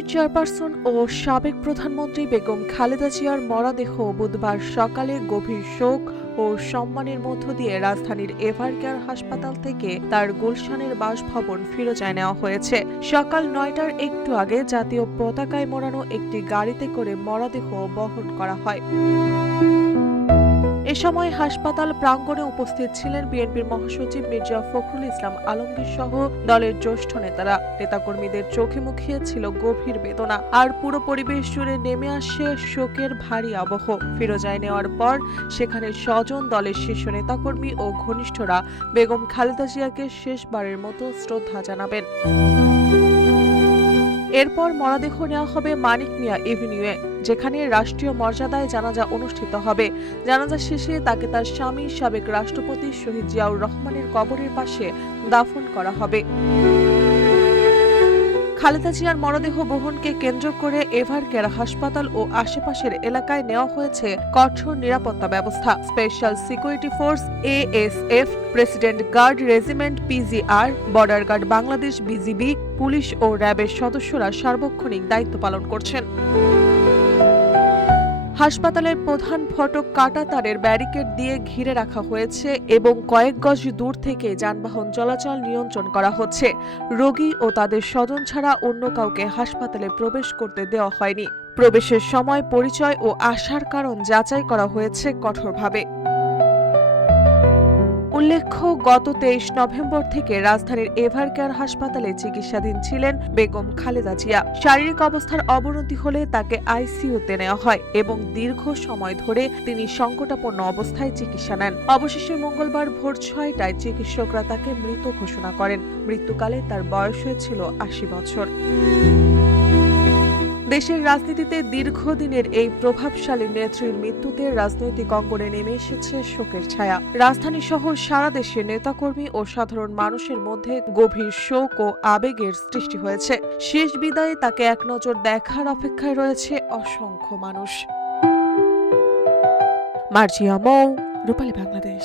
বিএনপির চেয়ারপারসন ও সাবেক প্রধানমন্ত্রী বেগম খালেদা জিয়ার মরদেহ বুধবার সকালে গভীর শোক ও সম্মানের মধ্য দিয়ে রাজধানীর এভারকেয়ার হাসপাতাল থেকে তার গুলশানের বাসভবন ফিরোজায় নেওয়া হয়েছে। সকাল ৯টার একটু আগে জাতীয় পতাকায় মোড়ানো একটি গাড়িতে করে মরদেহ বহন করা হয়। এ সময় হাসপাতাল প্রাঙ্গণে উপস্থিত ছিলেন বিএনপির মহাসচিব মির্জা ফখরুল ইসলাম আলমগীর সহ দলের জ্যেষ্ঠ নেতারা। নেতাকর্মীদের চোখে মুখে ছিল গভীর বেদনা, আর পুরো পরিবেশ জুড়ে নেমে আসে শোকের ভারী আবহ। ফিরোজায় নেওয়ার পর সেখানে স্বজন, দলের শীর্ষ নেতাকর্মী ও ঘনিষ্ঠরা বেগম খালেদা জিয়াকে শেষবারের মতো শ্রদ্ধা জানাবেন। এরপর মরদেহ নেওয়া হবে মানিক মিয়া এভিনিউয়ে, যেখানে রাষ্ট্রীয় মর্যাদায় জানাজা অনুষ্ঠিত হবে। জানাজা শেষে তাকে তার স্বামী সাবেক রাষ্ট্রপতি শহীদ জিয়াউর রহমানের কবরের পাশে দাফন করা হবে। খালেদা জিয়ার মরদেহ বহনকে কেন্দ্র করে এভারকেয়ার হাসপাতাল ও আশেপাশের এলাকায় নেওয়া হয়েছে কঠোর নিরাপত্তা ব্যবস্থা। Special security force SSF, president guard regiment PGR, border guard Bangladesh BGB, police ও র্যাবের সদস্যরা সার্বক্ষণিক দায়িত্ব পালন করছেন। হাসপাতালের প্রধান ফটক কাটা তারের ব্যারিকেড দিয়ে ঘিরে রাখা হয়েছে এবং কয়েক গজ দূর থেকে যানবাহন চলাচল নিয়ন্ত্রণ করা হচ্ছে। রোগী ও তাদের স্বজন ছাড়া অন্য কাউকে হাসপাতালে প্রবেশ করতে দেওয়া হয়নি। প্রবেশের সময় পরিচয় ও আসার কারণ যাচাই করা হয়েছে কঠোরভাবে। উল্লেখ্য, গত 23 নভেম্বর থেকে রাজধানীর এভারকেয়ার হাসপাতালে চিকিৎসাধীন ছিলেন বেগম খালেদা জিয়া। শারীরিক অবস্থার অবনতি হলে তাকে আইসিইউতে নেওয়া হয় এবং দীর্ঘ সময় ধরে তিনি সংকটাপন্ন অবস্থায় চিকিৎসা নেন। অবশেষে মঙ্গলবার ভোর 6টায় চিকিৎসকরা তাকে মৃত ঘোষণা করেন। মৃত্যুকালে তার বয়স হয়েছিল 80 বছর। দেশের রাজনীতিতে দীর্ঘদিনের এই প্রভাবশালী নেত্রীর মৃত্যুতে রাজনৈতিক অঙ্গনে নেমে এসেছে শোকের ছায়া। রাজধানী সহ সারা দেশের নেতাকর্মী ও সাধারণ মানুষের মধ্যে গভীর শোক ও আবেগের সৃষ্টি হয়েছে। শেষ বিদায়ে তাকে এক নজর দেখার অপেক্ষায় রয়েছে অসংখ্য মানুষ। মার্জিয়া মৌ, রূপালী বাংলাদেশ।